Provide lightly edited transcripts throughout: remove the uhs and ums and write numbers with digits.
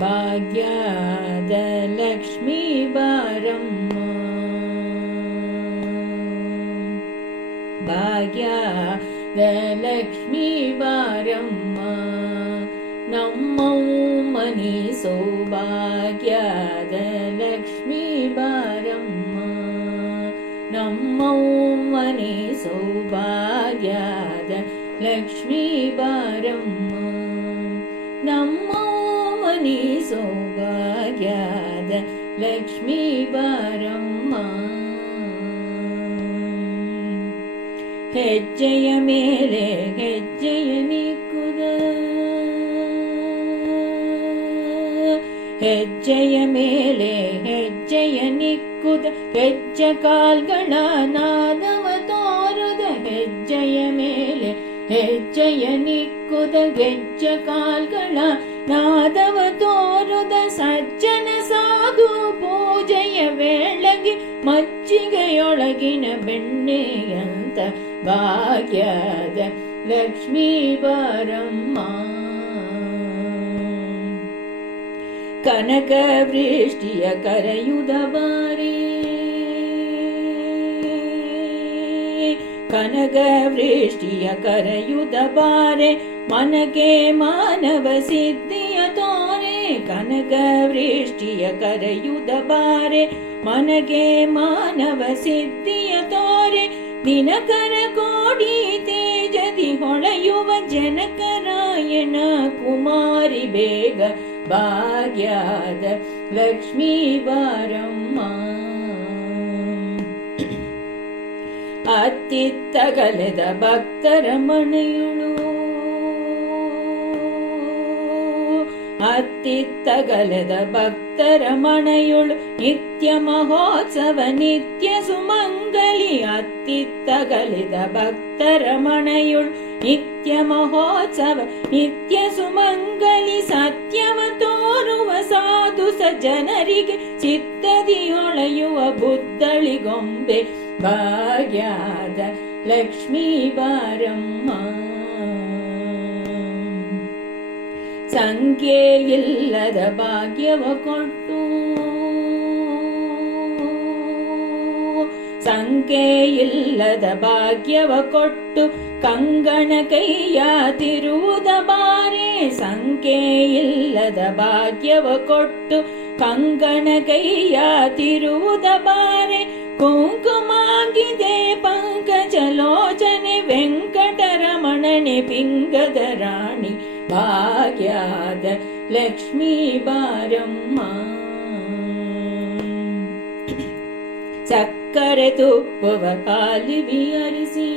ಭಾಗ್ಯದ ಲಕ್ಷ್ಮೀ ಬಾರಮ್ಮ, ಭಾಗ್ಯದ ಲಕ್ಷ್ಮೀ ಬಾರಮ್ಮ, ನಮ್ಮಮ್ಮನಿ ಸೌಭಾಗ್ಯದ ಲಕ್ಷ್ಮೀ ಬಾರಮ್ಮ, ನಮ್ಮಮ್ಮನಿ ಸೌಭಾಗ್ಯದ ಲಕ್ಷ್ಮೀ ಬಾರಮ್ಮ, ನಮ್ಮಮ್ಮನಿ ಸೌಭಾಗ್ಯದ ಲಕ್ಷ್ಮೀ ಬಾರಮ್ಮ. ಹೆಜ್ಜೆಯ ಮೇಲೆ ಹೆಜ್ಜೆಯ ನಿಕ್ಕುದ, ಹೆಜ್ಜೆಯ ಮೇಲೆ ಹೆಜ್ಜೆಯ ನಿಕ್ಕುದ, ಹೆಜ್ಜೆ ಕಾಲ್ಗಳ ನಾದವ ತೋರುದ, ಹೆಜ್ಜೆಯ ಮೇಲೆ ಹೆಜ್ಜೆಯ ನಿಕ್ಕುದ, ಹೆಜ್ಜೆ ಕಾಲ್ಗಳ ನಾದವ ತೋರುದ, ಸಜ್ಜನ ಸಾಧು ಪೂಜೆಯ ವೇಳೆಗೆ ಮಜ್ಜಿಗೆಯೊಳಗಿನ ಬೆಣ್ಣೆಯಂತ ಭಾಗ್ಯದ ಲಕ್ಷ್ಮೀ ಬಾರಮ್ಮ, ಕನಕ ವೃಷ್ಟಿಯ ಕರೆಯುದ ಬಾರೆ, ಕನಕ ವೃಷ್ಟಿಯ ಕರೆಯುದ ಬಾರೆ, ಮನಗೆ ಮಾನವ ಸಿದ್ಧಿಯ ತೋರೆ, ಕನಕ ವೃಷ್ಟಿಯ ಕರೆಯುದ ಬಾರೆ, ಮನಗೆ ಮಾನವ ಸಿದ್ಧಿಯ ತೋರೆ, ದಿನಕರ ಕೋಡಿ ತೇಜದಿ ಹೊಳೆಯುವ ಜನಕರಾಯಣ ಕುಮಾರಿ ಬೇಗ ಭಾಗ್ಯದ ಲಕ್ಷ್ಮೀ ಬಾರಮ್ಮ, ಅತ್ತಿತ್ತಗಲೆದ ಭಕ್ತರ ಮನೆಯುಳು, ಅತ್ತಿತ್ತಗಲೆದ ಭಕ್ತರ ಮನೆಯುಳು, ನಿತ್ಯ ಮಹೋತ್ಸವ ನಿತ್ಯ ಸುಮಂಗಲಿ, ಅತ್ತಿತ್ತಗಲೆದ ಭಕ್ತರ ಮನೆಯುಳು, ನಿತ್ಯ ಮಹೋತ್ಸವ ನಿತ್ಯ ಸುಮಂಗಲಿ, ಸತ್ಯವ ತೋರುವ ಸಾಧು ಸಜ್ಜನರಿಗೆ ಚಿತ್ತದಿ ಹೊಳೆಯುವ ಬುದ್ಧಳಿಗೊಂಬೆ ಭಾಗ್ಯದ ಲಕ್ಷ್ಮೀ ಬಾರಮ್ಮ, ಸಂಖ್ಯೆ ಇಲ್ಲದ ಭಾಗ್ಯವ ಕೊಟ್ಟು, ಸಂಖ್ಯೆ ಇಲ್ಲದ ಭಾಗ್ಯವ ಕೊಟ್ಟು, ಕಂಗಣ ಕೈಯ ತಿರುವುದ ಬಾರೆ, ಸಂಖ್ಯೆ ಇಲ್ಲದ ಭಾಗ್ಯವ ಕೊಟ್ಟು, ಕಂಗಣ ಕೈಯ ತಿರುವುದ ಬಾರೆ, ಕುಂಕುಮಾಗಿದೆ ಪಂಕಜಲೋಚನೆ ವೆಂಕಟರಮಣನೆ ಪಿಂಗದ ರಾಣಿ ಭಾಗ್ಯದ ಲಕ್ಷ್ಮೀ ಬಾರಮ್ಮ, ಸಕ್ಕರೆ ತುಪ್ಪವ ಕಾಲಿವಿ ಅರಿಸಿ,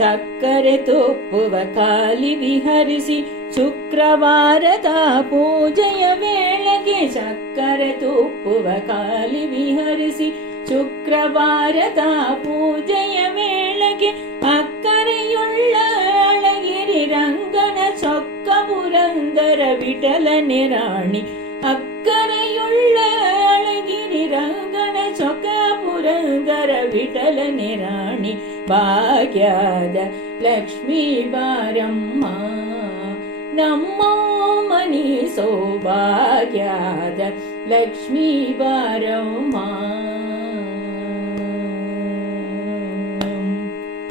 ಸಕ್ಕರೆ ತುಪ್ಪವ ಕಾಲಿವಿ ಹರಿಸಿ, ಶುಕ್ರವಾರದ ಪೂಜೆಯ ವೇಳೆಗೆ ಸಕ್ಕರೆ ತುಪ್ಪವ ಕಾಲಿವಿ ಹರಿಸಿ, ಶುಕ್ರವಾರದ ಪೂಜೆಯ ವೇಳೆಗೆ ಅಕ್ಕರೆಯುಳ್ಳ ಅಳಗಿರಿ ರಂಗನ ಸೊಕ್ಕ ಪುರಂದರ ವಿಠಲನೆ ರಾಣಿ, ಅಕ್ಕರೆಯುಳ್ಳ ಅಳಗಿರಿ ರಂಗನ ಸೊಕ್ಕ ಪುರಂದರ ವಿಠಲನೆ ರಾಣಿ ಭಾಗ್ಯದ ಲಕ್ಷ್ಮೀ ಬಾರಮ್ಮ, ನಮ್ಮಮ್ಮನಿ ಸೌಭಾಗ್ಯದ ಲಕ್ಷ್ಮೀ ಬಾರಮ್ಮ.